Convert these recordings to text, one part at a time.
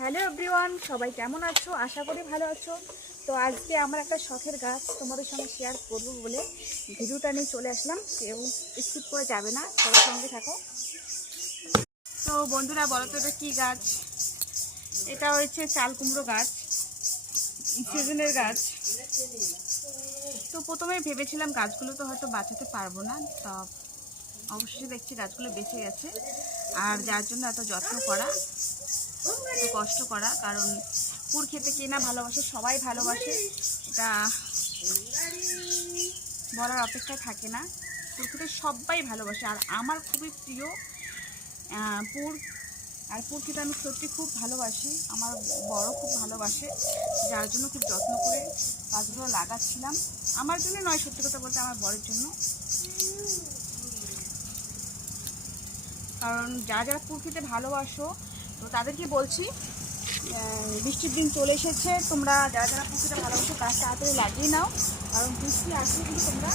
Hello everyone, সবাই কেমন আছো? আশা করি ভালো আছো। তো আজকে আমার একটা শখের গাছ তোমাদের সঙ্গে শেয়ার করবো বলে ভিডিওটা নিয়ে চলে আসলাম। কেউ স্কিপ করে যাবে না, সবার সঙ্গে থাকো। তো বন্ধুরা বলো তো এটা কী গাছ? এটা হচ্ছে চাল কুমড়ো গাছ, সিজনের গাছ। তো প্রথমে ভেবেছিলাম গাছগুলো তো হয়তো বাঁচাতে পারবো না, তা অবশ্যই দেখছি গাছগুলো বেঁচে গেছে। আর যার জন্য এত যত্ন করা, এত কষ্ট করা, কারণ পুর খেতে কে না ভালোবাসে, সবাই ভালোবাসে, এটা বলার অপেক্ষা থাকে না। পুর খেতে সবাই ভালোবাসে, আর আমার খুবই প্রিয় পুর। আর পুর খেতে আমি সত্যি খুব ভালোবাসি, আমার বড় খুব ভালোবাসে, যার জন্য খুব যত্ন করে গাছগুলো লাগাচ্ছিলাম। আমার জন্য নয়, সত্যি কথা বলতে আমার বরের জন্য। কারণ যারা পুর খেতে ভালোবাসো, তো তাদেরকে বলছি, বৃষ্টির দিন চলে এসেছে, তোমরা যারা যারা পুকুরটা ভালোবাসো গাছ তাড়াতাড়ি লাগিয়ে নাও, কারণ বৃষ্টি আসলে কিন্তু তোমরা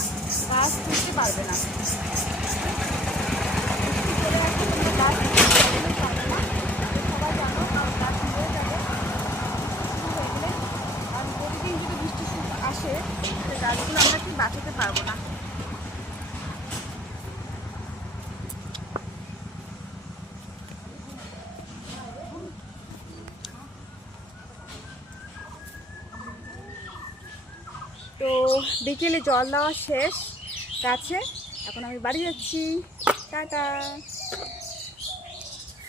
গাছ তুলতে পারবে না। বৃষ্টি চলে আসলে তোমরা গাছ তুলতে পারবে না, সবাই জানো, কারণ গাছ মরে যাবে হয়ে গেলে। কারণ প্রতিদিন যদি বৃষ্টি আসে, সেই গাছগুলো আমরা কি বাঁচাতে পারবো না। তো বিকেলে জল দেওয়া শেষ গাছে, এখন আমি বাড়ি যাচ্ছি। টাটা।